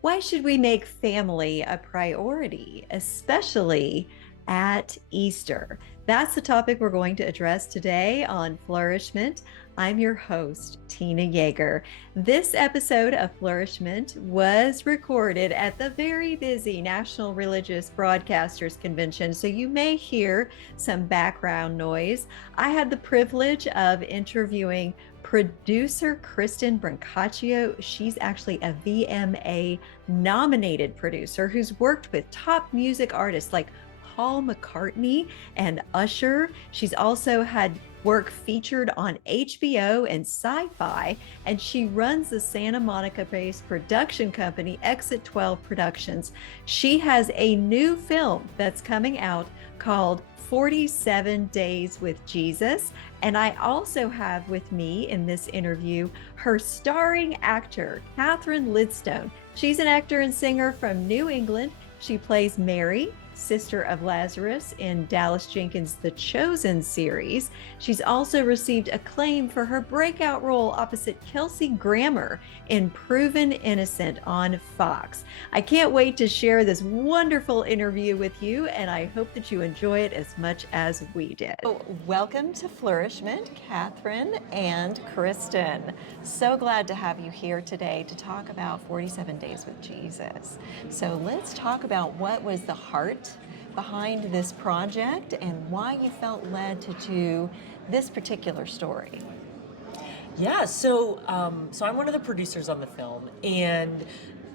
Why should we make family a priority, especially at Easter? That's the topic we're going to address today on Flourish-Meant. I'm your host, Tina Yeager. This episode of Flourish-Meant was recorded at the very busy National Religious Broadcasters Convention, so you may hear some background noise. I had the privilege of interviewing producer Kristen Brancaccio. She's actually a VMA nominated producer who's worked with top music artists like Paul McCartney and Usher. She's also had work featured on HBO and Sci-Fi, and she runs the Santa Monica-based production company Exit 12 Productions. She has a new film that's coming out called 47 Days with Jesus. And I also have with me in this interview her starring actor, Catherine Lidstone. She's an actor and singer from New England. She plays Mary, sister of Lazarus, in Dallas Jenkins' The Chosen series. She's also received acclaim for her breakout role opposite Kelsey Grammer in Proven Innocent on Fox. I can't wait to share this wonderful interview with you, and I hope that you enjoy it as much as we did. Welcome to Flourish-Meant, Catherine and Kristen. So glad to have you here today to talk about 47 Days with Jesus. So let's talk about what was the heart behind this project and why you felt led to do this particular story. Yeah, so I'm one of the producers on the film, and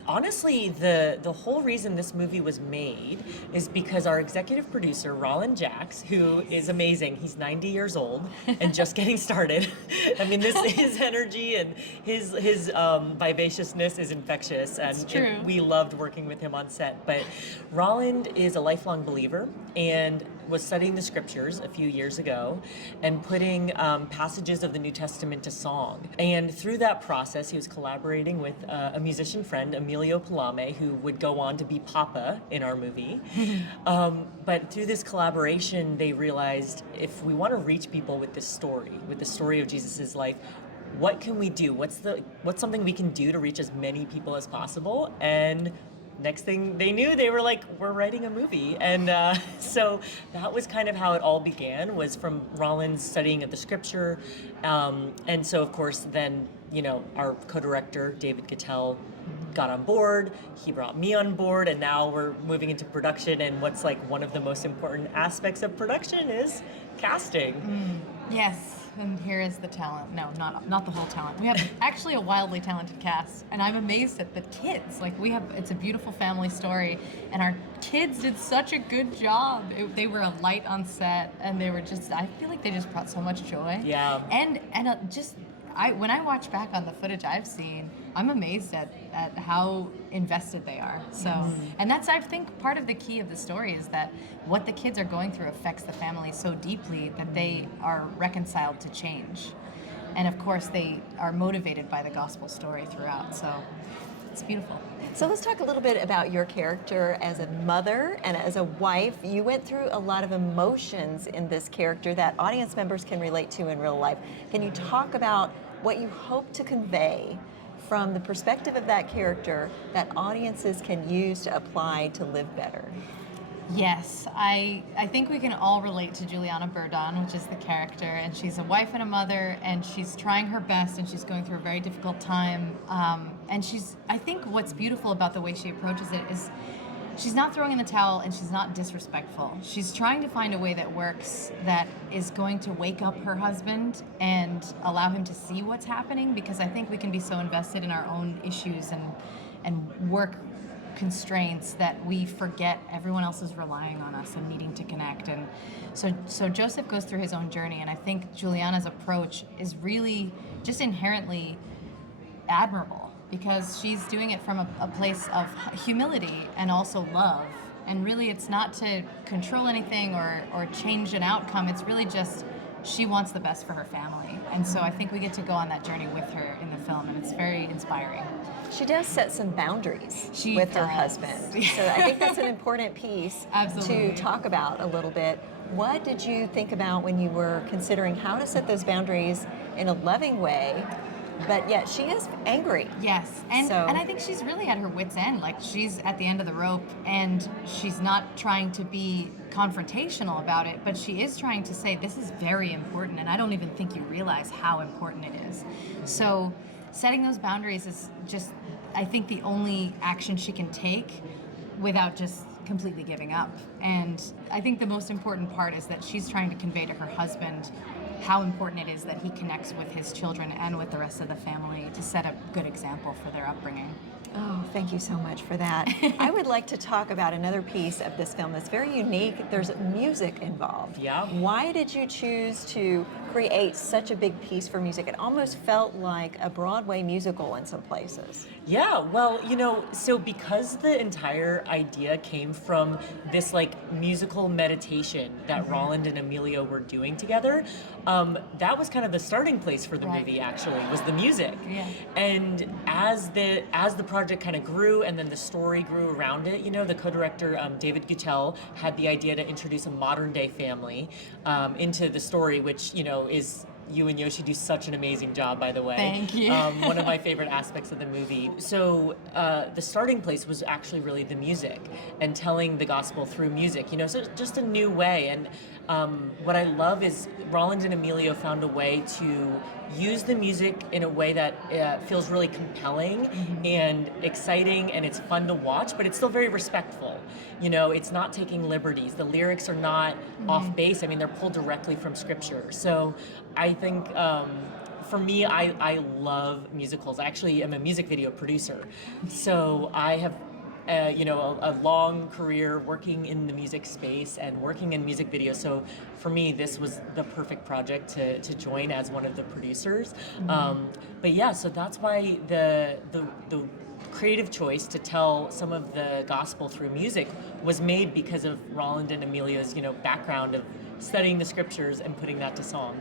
honestly, the whole reason this movie was made is because our executive producer, Roland Jacks, who is amazing, he's 90 years old and just getting started. I mean, his energy and his vivaciousness is infectious, and we loved working with him on set. But Roland is a lifelong believer and was studying the scriptures a few years ago and putting passages of the New Testament to song. And through that process, he was collaborating with a musician friend, Emilio Palame, who would go on to be Papa in our movie. But through this collaboration, they realized if we want to reach people with this story, with the story of Jesus's life, what can we do? What's something we can do to reach as many people as possible? And next thing they knew, they were like, we're writing a movie. And so that was kind of how it all began, was from Rollins studying of the scripture. And so, of course, then, our co-director, David Gittell, got on board. He brought me on board, and now we're moving into production. And what's like one of the most important aspects of production is casting. Yes. And here is the talent. No, not the whole talent. We have actually a wildly talented cast, and I'm amazed at the kids. It's a beautiful family story, and our kids did such a good job. They were a light on set, and they were I feel like they just brought so much joy. Yeah. When I watch back on the footage I've seen, I'm amazed at how invested they are. So, and that's, I think, part of the key of the story is that what the kids are going through affects the family so deeply that they are reconciled to change. And of course, they are motivated by the gospel story throughout. So it's beautiful. So let's talk a little bit about your character as a mother and as a wife. You went through a lot of emotions in this character that audience members can relate to in real life. Can you talk about what you hope to convey from the perspective of that character that audiences can use to apply to live better? Yes, I think we can all relate to Juliana Burdon, which is the character, and she's a wife and a mother, and she's trying her best, and she's going through a very difficult time. I think what's beautiful about the way she approaches it is she's not throwing in the towel, and she's not disrespectful. She's trying to find a way that works, that is going to wake up her husband and allow him to see what's happening, because I think we can be so invested in our own issues and work constraints that we forget everyone else is relying on us and needing to connect. And so Joseph goes through his own journey, and I think Juliana's approach is really just inherently admirable, because she's doing it from a place of humility and also love. And really, it's not to control anything or change an outcome. It's really just she wants the best for her family. And so I think we get to go on that journey with her in the film, and it's very inspiring. She does set some boundaries with her husband. So I think that's an important piece to talk about a little bit. What did you think about when you were considering how to set those boundaries in a loving way but yet she is angry. Yes, and So- and I think she's really at her wit's end. Like, she's at the end of the rope, and she's not trying to be confrontational about it, but she is trying to say, this is very important, and I don't even think you realize how important it is. So setting those boundaries is just, I think, the only action she can take without just completely giving up. And I think the most important part is that she's trying to convey to her husband how important it is that he connects with his children and with the rest of the family to set a good example for their upbringing. Oh, thank you so much for that. I would like to talk about another piece of this film that's very unique. There's music involved. Yeah. Why did you choose to create such a big piece for music? It almost felt like a Broadway musical in some places. Yeah, well, so because the entire idea came from this like musical meditation that Roland and Emilio were doing together, that was kind of the starting place for the Right. movie. Actually, was the music. Yeah. And as the project kind of grew, and then the story grew around it, the co-director David Gutel had the idea to introduce a modern day family into the story, which is. You and Yoshi do such an amazing job, by the way. Thank you. One of my favorite aspects of the movie. So the starting place was actually really the music and telling the gospel through music, so just a new way. And what I love is Roland and Emilio found a way to use the music in a way that feels really compelling and exciting, and it's fun to watch, but it's still very respectful. It's not taking liberties. The lyrics are not off base. I mean, they're pulled directly from scripture. So I think for me, I love musicals. I actually am a music video producer. So I have a long career working in the music space and working in music videos. So for me, this was the perfect project to join as one of the producers. But yeah, so that's why the creative choice to tell some of the gospel through music was made because of Roland and Emilio's background of studying the scriptures and putting that to song.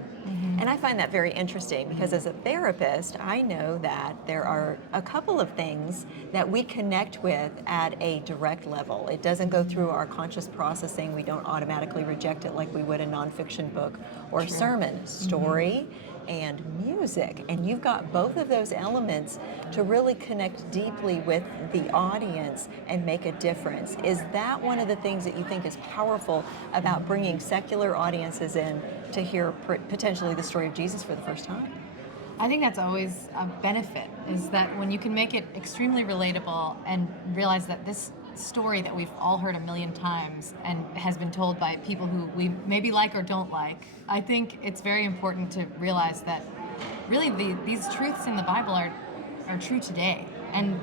And I find that very interesting because as a therapist, I know that there are a couple of things that we connect with at a direct level. It doesn't go through our conscious processing. We don't automatically reject it like we would a nonfiction book or sermon. Story and music. And you've got both of those elements to really connect deeply with the audience and make a difference. Is that one of the things that you think is powerful about bringing secular audiences in to hear potentially the story of Jesus for the first time? I think that's always a benefit, is that when you can make it extremely relatable and realize that this story that we've all heard a million times and has been told by people who we maybe like or don't like, I think it's very important to realize that really these truths in the Bible are true today, and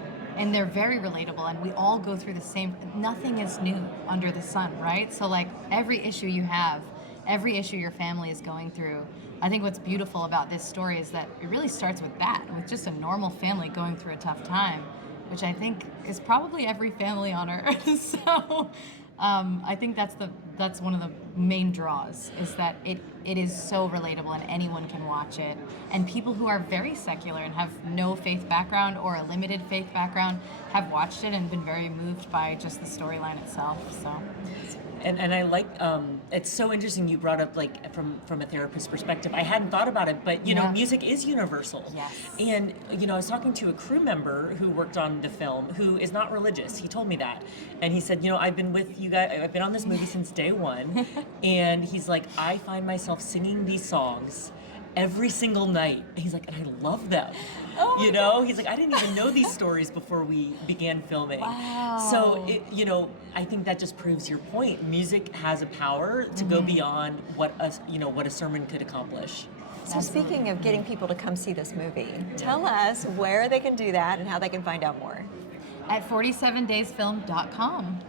they're very relatable, and we all go through the same. Nothing is new under the sun, right? So like every issue you have, every issue your family is going through, I think what's beautiful about this story is that it really starts with that, with just a normal family going through a tough time, which I think is probably every family on earth. So I think that's one of the main draws, is that it is so relatable and anyone can watch it. And people who are very secular and have no faith background or a limited faith background have watched it and been very moved by just the storyline itself. So. And I like, it's so interesting you brought up, like, from a therapist perspective. I hadn't thought about it, but, music is universal. Yes. And, I was talking to a crew member who worked on the film who is not religious. He told me that. And he said, I've been with you guys, I've been on this movie since day one. And he's like, I find myself singing these songs every single night. And he's like, and I love them. Oh He's like, I didn't even know these stories before we began filming. Wow. So I think that just proves your point. Music has a power to go beyond what a sermon could accomplish. So speaking of getting people to come see this movie, tell us where they can do that and how they can find out more. At 47daysfilm.com.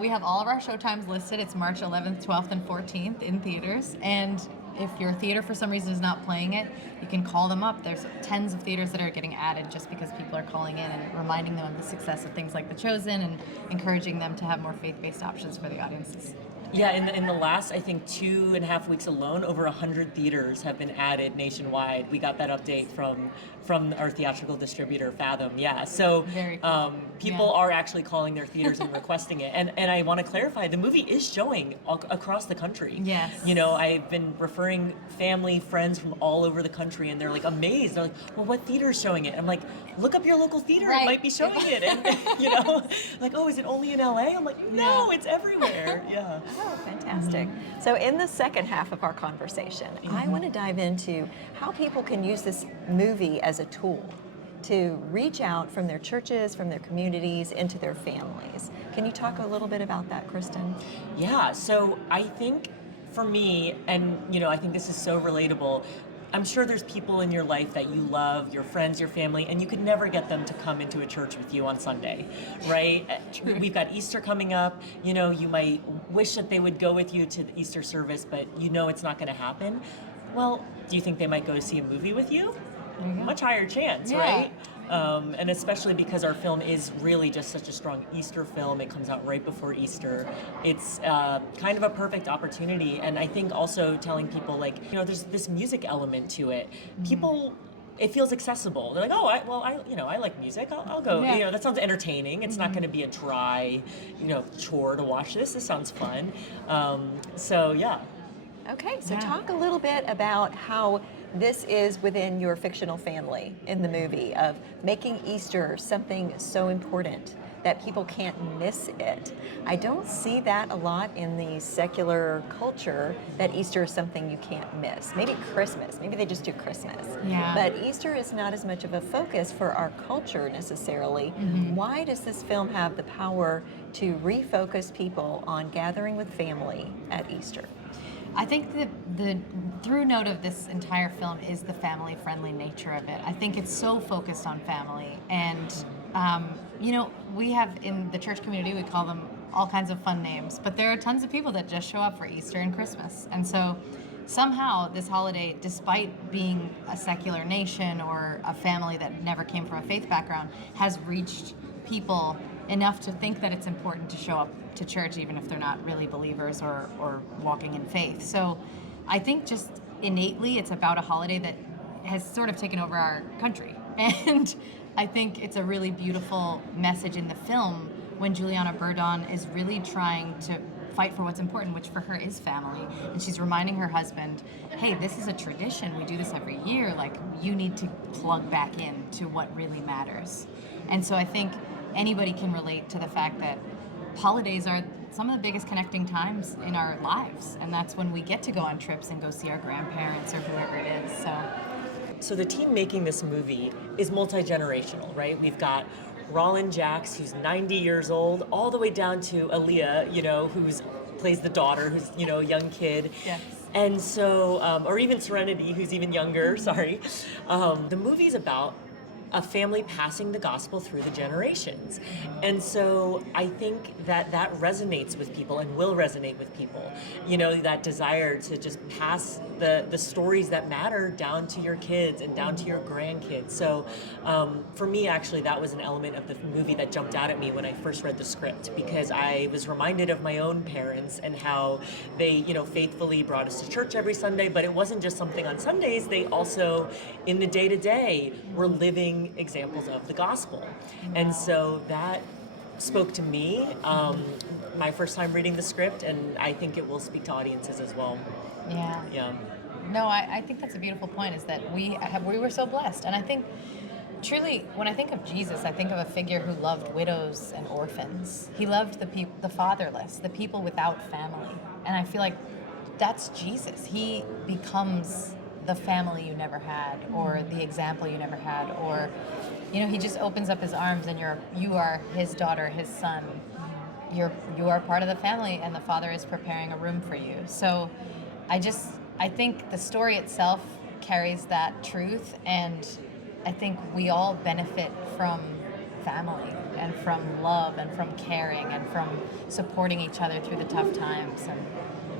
We have all of our showtimes listed. It's March 11th, 12th, and 14th in theaters. And if your theater for some reason is not playing it, you can call them up. There's tons of theaters that are getting added just because people are calling in and reminding them of the success of things like The Chosen and encouraging them to have more faith-based options for the audiences. Yeah, in the last, I think, 2.5 weeks alone, over 100 theaters have been added nationwide. We got that update from our theatrical distributor, Fathom. Yeah, so Very cool. people are actually calling their theaters and requesting it. And I want to clarify, the movie is showing across the country. Yes. I've been referred bring family, friends from all over the country, and they're like amazed. They're like, well, what theater is showing it? I'm like, look up your local theater. Right. It might be showing it. And, you know, like, oh, is it only in LA? I'm like, no, it's everywhere. Yeah. Oh, fantastic. So in the second half of our conversation, I want to dive into how people can use this movie as a tool to reach out from their churches, from their communities, into their families. Can you talk a little bit about that, Kristen? Yeah, so I think for me, and you know, I think this is so relatable. I'm sure there's people in your life that you love, your friends, your family, and you could never get them to come into a church with you on Sunday, right? We've got Easter coming up. You know, you might wish that they would go with you to the Easter service, but you know it's not going to happen. Well, do you think they might go to see a movie with you? Much higher chance, right? And especially because our film is really just such a strong Easter film. It comes out right before Easter. It's kind of a perfect opportunity. And I think also telling people, like, you know, there's this music element to it. People, it feels accessible. They're like, oh, I like music. I'll go. Yeah. You know, that sounds entertaining. It's not going to be a dry, you know, chore to watch this. This sounds fun. So yeah. Okay, so talk a little bit about how this is within your fictional family in the movie, of making Easter something so important that people can't miss it. I don't see that a lot in the secular culture, that Easter is something you can't miss. Maybe Christmas, maybe they just do Christmas. Yeah. But Easter is not as much of a focus for our culture necessarily. Why does this film have the power to refocus people on gathering with family at Easter? I think the through note of this entire film is the family-friendly nature of it. I think it's so focused on family, and you know, we have in the church community, we call them all kinds of fun names, but there are tons of people that just show up for Easter and Christmas, and so somehow this holiday, despite being a secular nation or a family that never came from a faith background, has reached people enough to think that it's important to show up to church even if they're not really believers or walking in faith. So I think just innately it's about a holiday that has sort of taken over our country. And I think it's a really beautiful message in the film when Juliana Burdon is really trying to fight for what's important, which for her is family. And she's reminding her husband, hey, this is a tradition. We do this every year. Like, you need to plug back in to what really matters. And so I think anybody can relate to the fact that holidays are some of the biggest connecting times in our lives, and that's when we get to go on trips and go see our grandparents or whoever it is. So the team making this movie is multi-generational, right? We've got Roland Jacks, who's 90 years old, all the way down to Aaliyah, you know, plays the daughter, who's, you know, a young kid. Yes. And so, or even Serenity, who's even younger, sorry. The movie's about a family passing the gospel through the generations. And so I think that resonates with people and will resonate with people. You know, that desire to just pass the stories that matter down to your kids and down to your grandkids. So for me, actually, that was an element of the movie that jumped out at me when I first read the script, because I was reminded of my own parents and how they, you know, faithfully brought us to church every Sunday, but it wasn't just something on Sundays. They also, in the day-to-day, were living examples of the gospel. And so that spoke to me my first time reading the script, and I think it will speak to audiences as well. Yeah. No, I think that's a beautiful point, is that we were so blessed. And I think truly, when I think of Jesus, I think of a figure who loved widows and orphans. He loved the fatherless, the people without family. And I feel like that's Jesus. He becomes the family you never had, or the example you never had, or, you know, he just opens up his arms and you are his daughter, his son. You are part of the family, and the Father is preparing a room for you. So I think the story itself carries that truth, and I think we all benefit from family and from love and from caring and from supporting each other through the tough times. And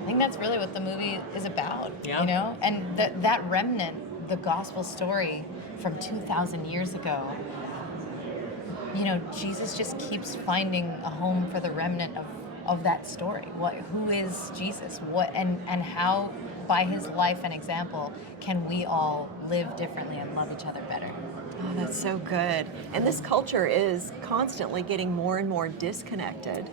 I think that's really what the movie is about, you know? And that remnant, the gospel story from 2,000 years ago, you know, Jesus just keeps finding a home for the remnant of that story. Who is Jesus? And how, by his life and example, can we all live differently and love each other better? Oh, that's so good. And this culture is constantly getting more and more disconnected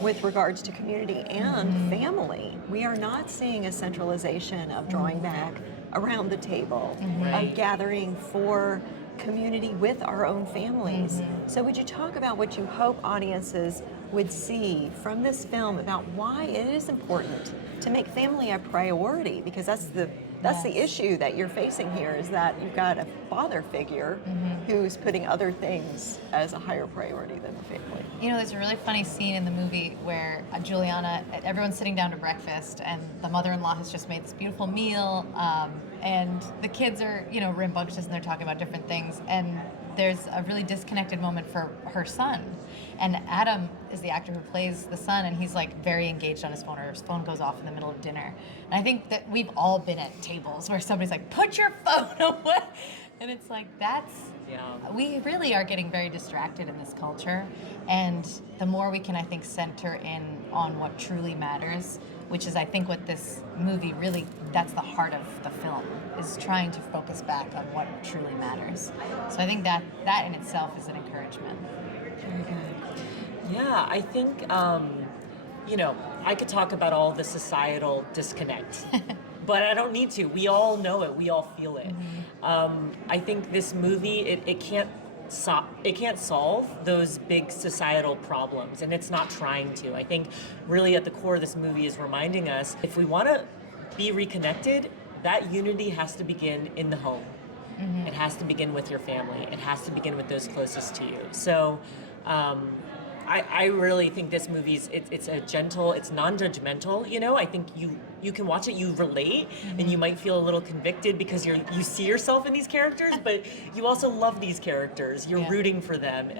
with regards to community and family. We are not seeing a centralization of drawing back around the table, of gathering for community with our own families. So would you talk about what you hope audiences would see from this film about why it is important to make family a priority? Because that's the issue that you're facing here, is that you've got a father figure who's putting other things as a higher priority than the family. You know, there's a really funny scene in the movie where Juliana, everyone's sitting down to breakfast, and the mother-in-law has just made this beautiful meal, and the kids are, you know, rambunctious, and they're talking about different things, and there's a really disconnected moment for her son. And Adam is the actor who plays the son, and he's like very engaged on his phone, or his phone goes off in the middle of dinner. And I think that we've all been at tables where somebody's like, put your phone away. And it's like, we really are getting very distracted in this culture. And the more we can, I think, center in on what truly matters, which is, I think, what this movie really, that's the heart of the film, is trying to focus back on what truly matters. So I think that in itself is an encouragement. Very good. Yeah, I think, you know, I could talk about all the societal disconnect, but I don't need to. We all know it. We all feel it. I think this movie, it can't solve those big societal problems, and it's not trying to. I think really at the core of this movie is reminding us, if we want to be reconnected, that unity has to begin in the home. It has to begin with your family. It has to begin with those closest to you. So I really think this movie's, it's a gentle, it's non-judgmental, you know. I think you can watch it, you relate, and you might feel a little convicted because you see yourself in these characters, but you also love these characters. You're rooting for them,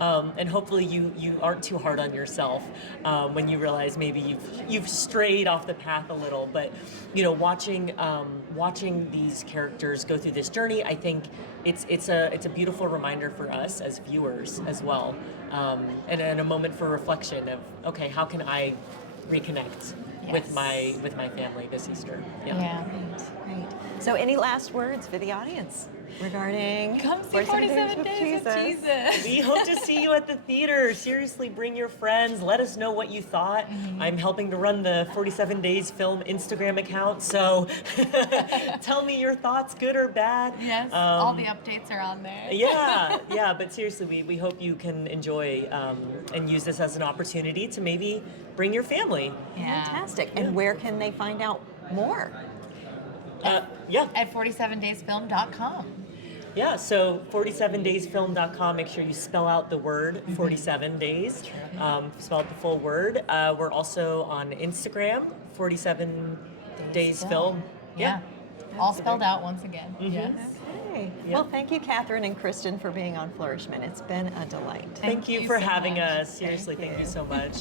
and hopefully you aren't too hard on yourself when you realize maybe you've strayed off the path a little. But you know, watching these characters go through this journey, I think it's a beautiful reminder for us as viewers as well, and a moment for reflection of, okay, how can I reconnect with my family this Easter? Yeah. Great. So any last words for the audience regarding Come see 47 Days with Jesus. We hope to see you at the theater. Seriously, bring your friends. Let us know what you thought. I'm helping to run the 47 Days Film Instagram account, so tell me your thoughts, good or bad. Yes, all the updates are on there. Yeah, but seriously, we hope you can enjoy and use this as an opportunity to maybe bring your family. Yeah. Fantastic. And where can they find out more? At At 47daysfilm.com. Yeah, so 47daysfilm.com. Make sure you spell out the word 47 days. Spell out the full word. We're also on Instagram, 47 Days Film. Yeah. All spelled out once again. Yes. Okay. Well, thank you, Catherine and Kristen, for being on Flourish-Meant. It's been a delight. Thank you you for so having much. us. Seriously, thank you so much.